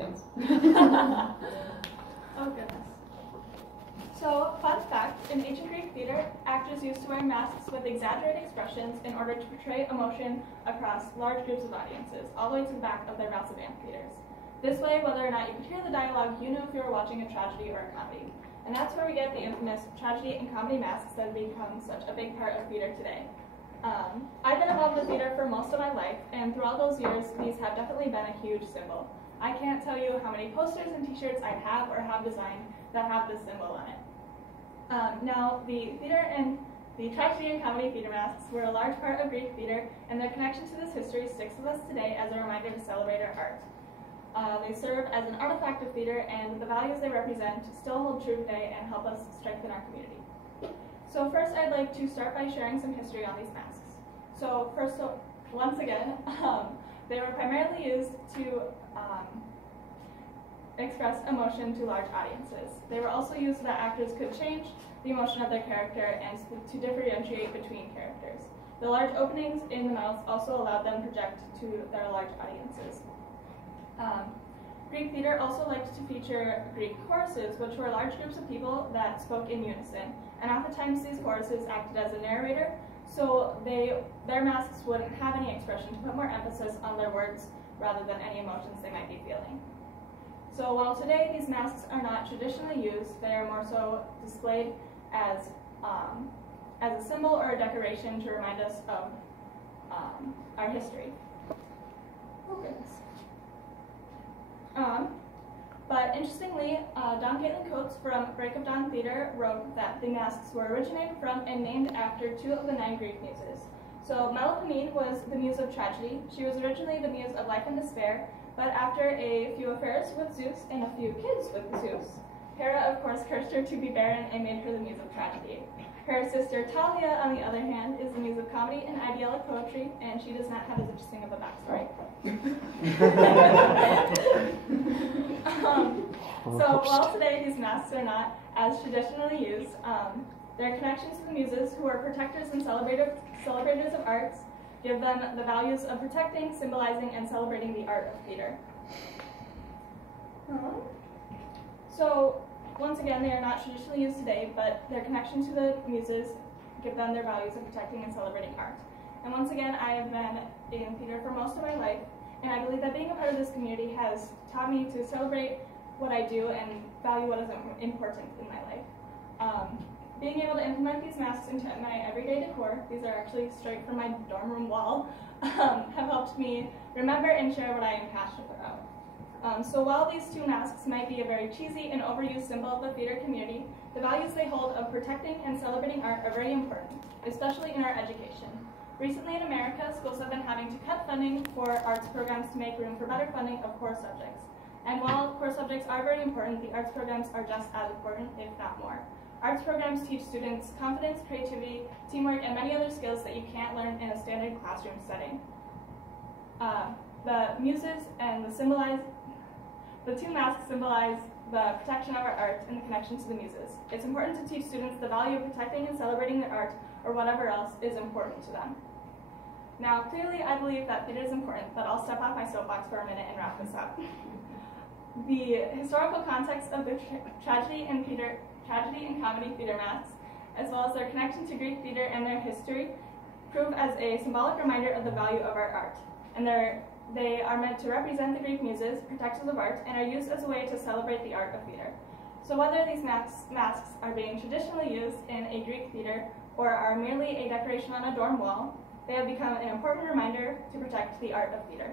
Thanks. Oh goodness. So, fun fact, in ancient Greek theater, actors used to wear masks with exaggerated expressions in order to portray emotion across large groups of audiences, all the way to the back of their massive amphitheaters. This way, whether or not you could hear the dialogue, you knew if you were watching a tragedy or a comedy. And that's where we get the infamous tragedy and comedy masks that have become such a big part of theater today. I've been involved with theater for most of my life, and through all those years, these have definitely been a huge symbol. I can't tell you how many posters and t-shirts I have or have designed that have this symbol on it. Now, the theater and the tragedy and comedy theater masks were a large part of Greek theater, and their connection to this history sticks with us today as a reminder to celebrate our art. They serve as an artifact of theater, and the values they represent still hold true today and help us strengthen our community. So first, I'd like to start by sharing some history on these masks. So first, once again, they were primarily used to express emotion to large audiences. They were also used so that actors could change the emotion of their character and to differentiate between characters. The large openings in the mouths also allowed them to project to their large audiences. Greek theater also liked to feature Greek choruses, which were large groups of people that spoke in unison. And oftentimes these choruses acted as a narrator, so their masks wouldn't have any expression to put more emphasis on their words rather than any emotions they might be feeling. So while today these masks are not traditionally used, they are more so displayed as a symbol or a decoration to remind us of our history. Oh goodness. But interestingly, Dawn Caitlin Coates from Break of Dawn Theater wrote that the masks were originated from and named after two of the 9 Greek muses. So Melpomene was the muse of tragedy. She was originally the muse of life and despair, but after a few affairs with Zeus and a few kids with Zeus, Hera of course cursed her to be barren and made her the muse of tragedy. Her sister Talia, on the other hand, is the muse of comedy and idyllic poetry, and she does not have as interesting of a backstory. So while today these masks are not as traditionally used, their connections to the muses, who are protectors and celebrators of arts, give them the values of protecting, symbolizing, and celebrating the art of theater. So once again, they are not traditionally used today, but their connection to the muses give them their values of protecting and celebrating art. And once again, I have been in theater for most of my life, and I believe that being a part of this community has taught me to celebrate what I do and value what is important in my life. Being able to implement these masks into my everyday decor, these are actually straight from my dorm room wall, have helped me remember and share what I am passionate about. So while these two masks might be a very cheesy and overused symbol of the theater community, the values they hold of protecting and celebrating art are very important, especially in our education. Recently in America, schools have been having to cut funding for arts programs to make room for better funding of core subjects. And while core subjects are very important, the arts programs are just as important, if not more. Arts programs teach students confidence, creativity, teamwork, and many other skills that you can't learn in a standard classroom setting. The muses and the two masks symbolize the protection of our art and the connection to the muses. It's important to teach students the value of protecting and celebrating their art or whatever else is important to them. Now, clearly I believe that theater is important, but I'll step off my soapbox for a minute and wrap this up. The historical context of the tragedy and comedy theater masks, as well as their connection to Greek theater and their history, prove as a symbolic reminder of the value of our art. And they are meant to represent the Greek muses, protectors of art, and are used as a way to celebrate the art of theater. So whether these masks are being traditionally used in a Greek theater or are merely a decoration on a dorm wall, they have become an important reminder to protect the art of theater.